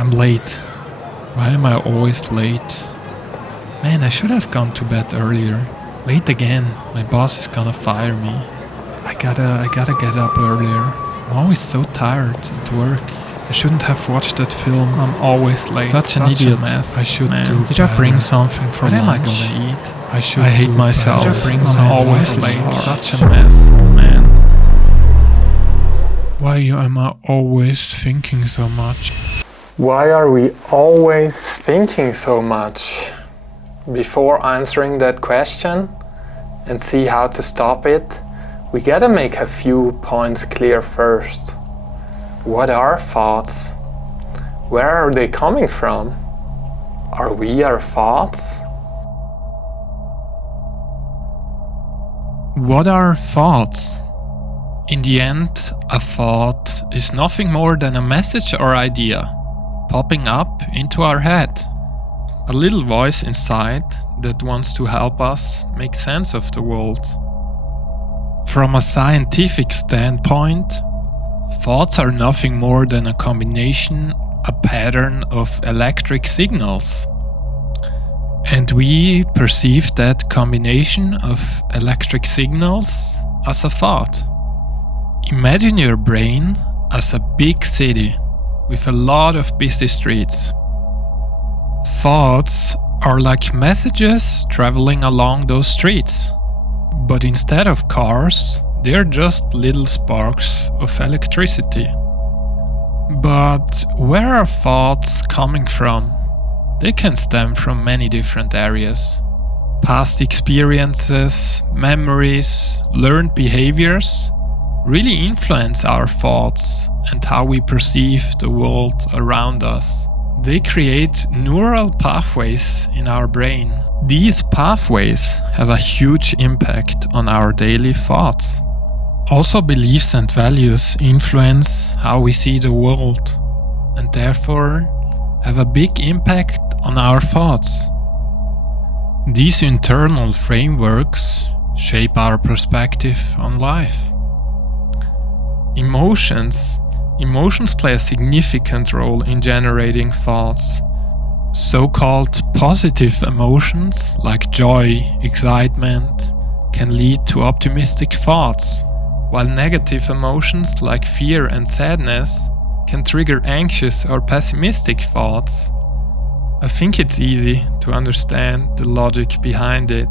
I'm late. Why am I always late? Man, I should have gone to bed earlier. Late again. My boss is gonna fire me. I gotta get up earlier. I'm always so tired at work. I shouldn't have watched that film. I'm always late. Such an idiot. Mess. I should do. Did I bring something for lunch? What am I gonna eat? I hate myself. I'm always late. Such a mess, man. Why am I always thinking so much? Why are we always thinking so much? Before answering that question and see how to stop it, we gotta make a few points clear first. What are thoughts? Where are they coming from? Are we our thoughts? What are thoughts? In the end, a thought is nothing more than a message or idea popping up into our head. A little voice inside that wants to help us make sense of the world. From a scientific standpoint, thoughts are nothing more than a combination, a pattern of electric signals. And we perceive that combination of electric signals as a thought. Imagine your brain as a big city with a lot of busy streets. Thoughts are like messages traveling along those streets. But instead of cars, they're just little sparks of electricity. But where are thoughts coming from? They can stem from many different areas. Past experiences, memories, learned behaviors really influence our thoughts and how we perceive the world around us. They create neural pathways in our brain. These pathways have a huge impact on our daily thoughts. Also, beliefs and values influence how we see the world and therefore have a big impact on our thoughts. These internal frameworks shape our perspective on life. Emotions play a significant role in generating thoughts. So-called positive emotions like joy, excitement, can lead to optimistic thoughts, while negative emotions like fear and sadness can trigger anxious or pessimistic thoughts. I think it's easy to understand the logic behind it.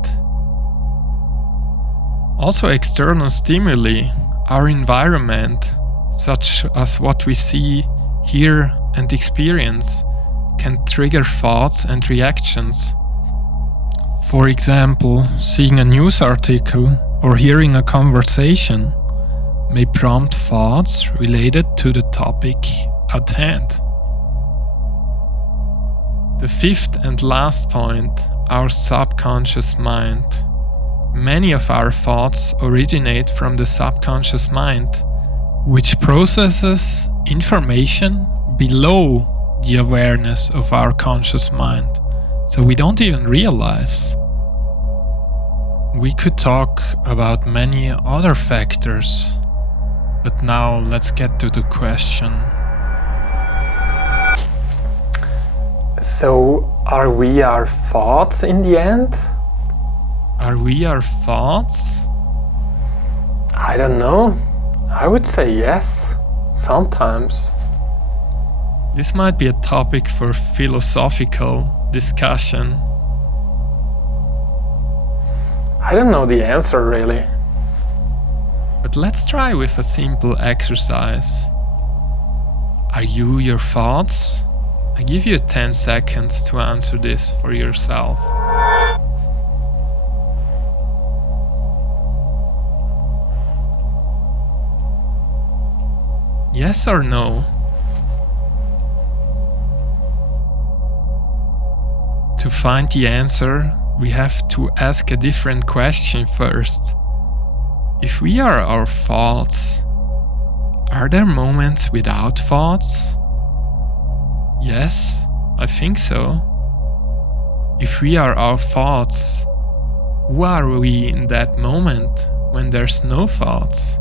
Also, external stimuli, our environment, such as what we see, hear, and experience, can trigger thoughts and reactions. For example, seeing a news article or hearing a conversation may prompt thoughts related to the topic at hand. The fifth and last point, our subconscious mind. Many of our thoughts originate from the subconscious mind, which processes information below the awareness of our conscious mind, so we don't even realize. We could talk about many other factors, but now let's get to the question. So, are we our thoughts in the end? Are we our thoughts? I don't know. I would say yes, sometimes. This might be a topic for philosophical discussion. I don't know the answer really. But let's try with a simple exercise. Are you your thoughts? I give you 10 seconds to answer this for yourself. Yes or no? To find the answer, we have to ask a different question first. If we are our thoughts, are there moments without thoughts? Yes, I think so. If we are our thoughts, who are we in that moment when there's no thoughts?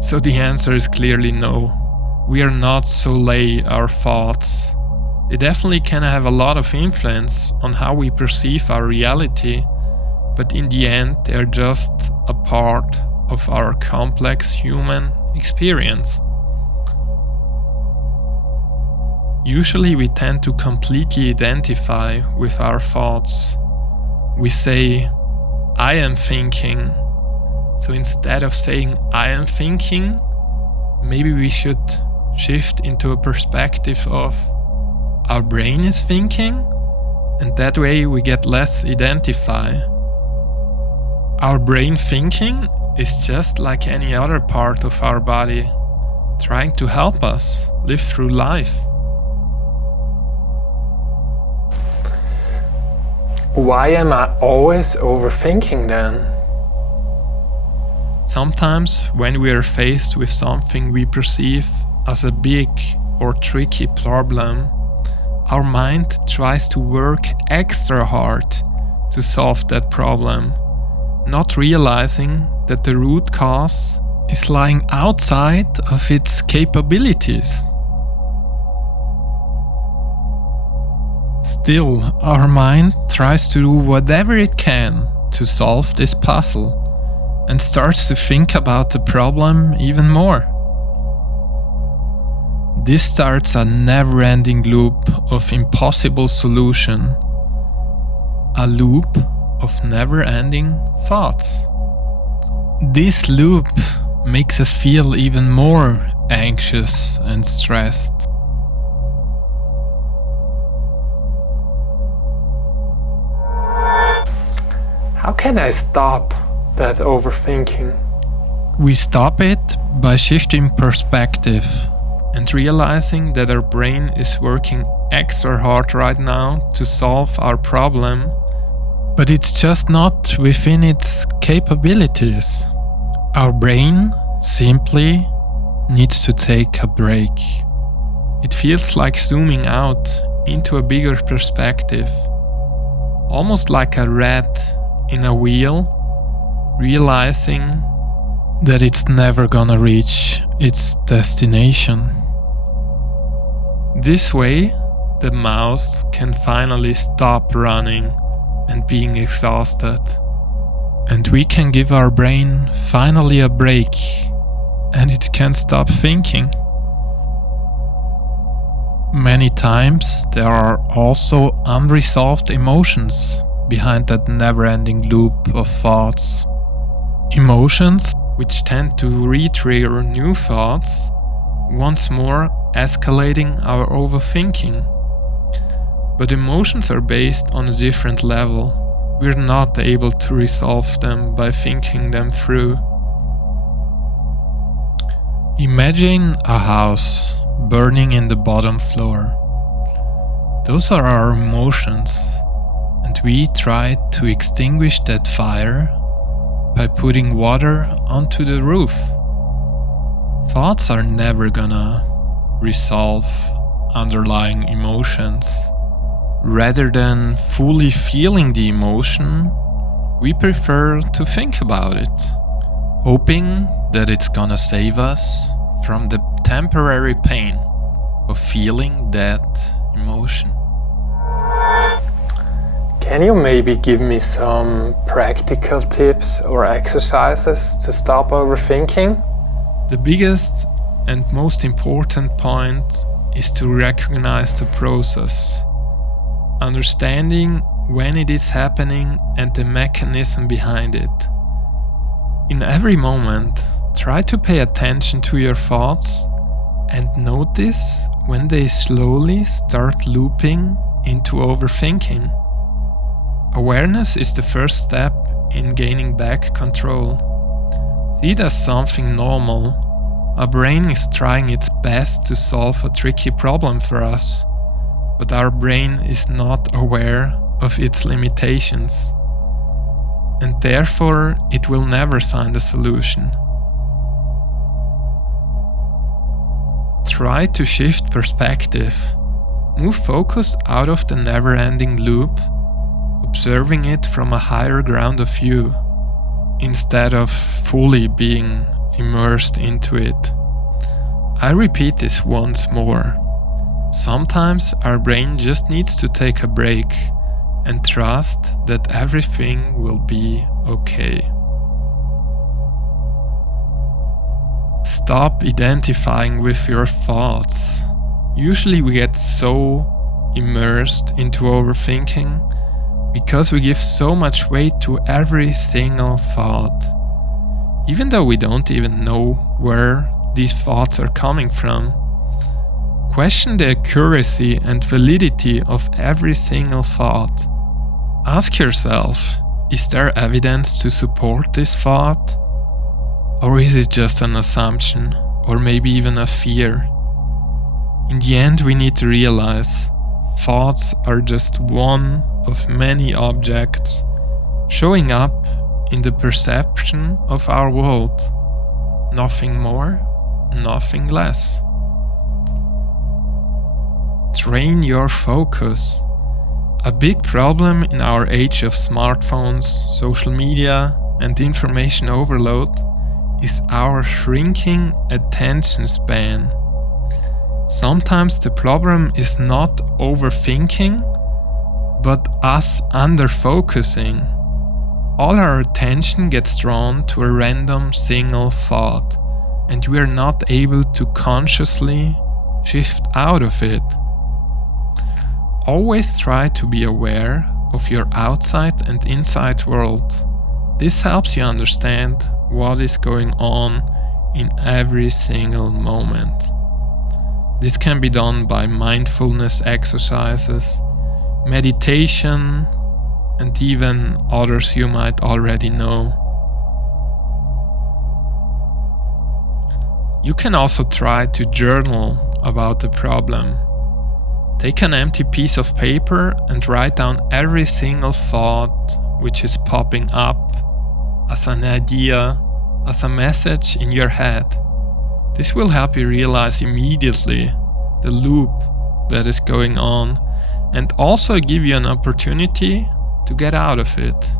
So the answer is clearly no. we are not solely our thoughts. They definitely can have a lot of influence on how we perceive our reality, but in the end they are just a part of our complex human experience. Usually we tend to completely identify with our thoughts. We say, I am thinking. So instead of saying, I am thinking, maybe we should shift into a perspective of our brain is thinking, and that way we get less identify. Our brain thinking is just like any other part of our body, trying to help us live through life. Why am I always overthinking then? Sometimes when we are faced with something we perceive as a big or tricky problem, our mind tries to work extra hard to solve that problem, not realizing that the root cause is lying outside of its capabilities. Still, our mind tries to do whatever it can to solve this puzzle and starts to think about the problem even more. This starts a never-ending loop of impossible solution, a loop of never-ending thoughts. This loop makes us feel even more anxious and stressed. How can I stop that overthinking? We stop it by shifting perspective and realizing that our brain is working extra hard right now to solve our problem, but it's just not within its capabilities. Our brain simply needs to take a break. It feels like zooming out into a bigger perspective, almost like a rat in a wheel, realizing that it's never gonna reach its destination. This way, the mouse can finally stop running and being exhausted, and we can give our brain finally a break, and it can stop thinking. Many times there are also unresolved emotions behind that never-ending loop of thoughts. Emotions which tend to re-trigger new thoughts, once more escalating our overthinking. But emotions are based on a different level. We're not able to resolve them by thinking them through. Imagine a house burning in the bottom floor. Those are our emotions, and we try to extinguish that fire by putting water onto the roof. Thoughts are never gonna resolve underlying emotions. Rather than fully feeling the emotion, we prefer to think about it, hoping that it's gonna save us from the temporary pain of feeling that emotion. Can you maybe give me some practical tips or exercises to stop overthinking? The biggest and most important point is to recognize the process, understanding when it is happening and the mechanism behind it. In every moment, try to pay attention to your thoughts and notice when they slowly start looping into overthinking. Awareness is the first step in gaining back control. See it as something normal. Our brain is trying its best to solve a tricky problem for us, but our brain is not aware of its limitations, and therefore it will never find a solution. Try to shift perspective. Move focus out of the never-ending loop, observing it from a higher ground of view, instead of fully being immersed into it. I repeat this once more. Sometimes our brain just needs to take a break and trust that everything will be okay. Stop identifying with your thoughts. Usually we get so immersed into overthinking because we give so much weight to every single thought, even though we don't even know where these thoughts are coming from. Question the accuracy and validity of every single thought. Ask yourself, is there evidence to support this thought? Or is it just an assumption, or maybe even a fear? In the end, we need to realize thoughts are just one of many objects showing up in the perception of our world. Nothing more, nothing less. Train your focus. A big problem in our age of smartphones, social media, and information overload is our shrinking attention span. Sometimes the problem is not overthinking, but us under-focusing. All our attention gets drawn to a random single thought, and we are not able to consciously shift out of it. Always try to be aware of your outside and inside world. This helps you understand what is going on in every single moment. This can be done by mindfulness exercises, meditation, and even others you might already know. You can also try to journal about the problem. Take an empty piece of paper and write down every single thought which is popping up as an idea, as a message in your head. This will help you realize immediately the loop that is going on and also give you an opportunity to get out of it.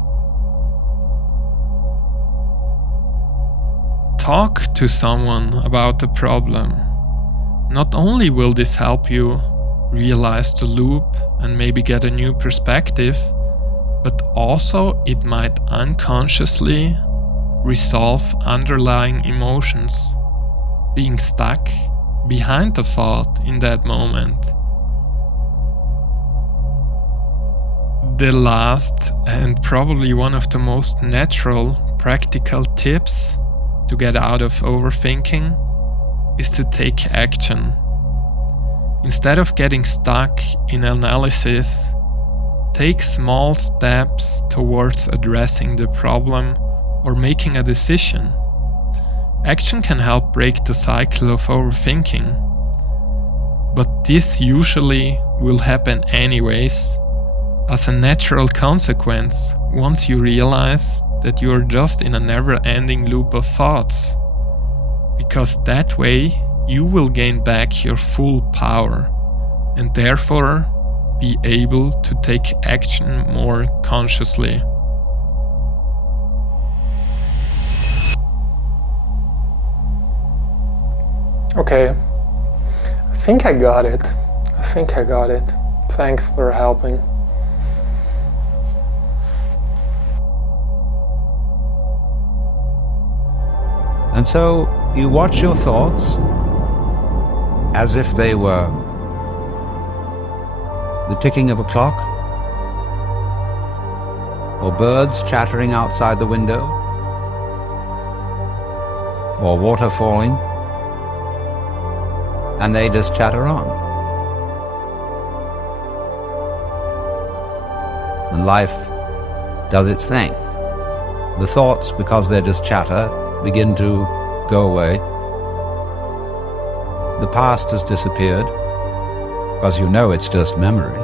Talk to someone about the problem. Not only will this help you realize the loop and maybe get a new perspective, but also it might unconsciously resolve underlying emotions, being stuck behind the thought in that moment. The last and probably one of the most natural, practical tips to get out of overthinking is to take action. Instead of getting stuck in analysis, take small steps towards addressing the problem or making a decision. Action can help break the cycle of overthinking, but this usually will happen anyways, as a natural consequence once you realize that you are just in a never-ending loop of thoughts, because that way you will gain back your full power and therefore be able to take action more consciously. Okay, I think I got it. Thanks for helping. And so you watch your thoughts as if they were the ticking of a clock, or birds chattering outside the window, or water falling, and they just chatter on. And life does its thing. The thoughts, because they're just chatter, begin to go away. The past has disappeared, because you know it's just memory.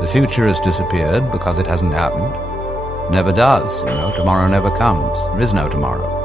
The future has disappeared because it hasn't happened. Never does, tomorrow never comes. There is no tomorrow.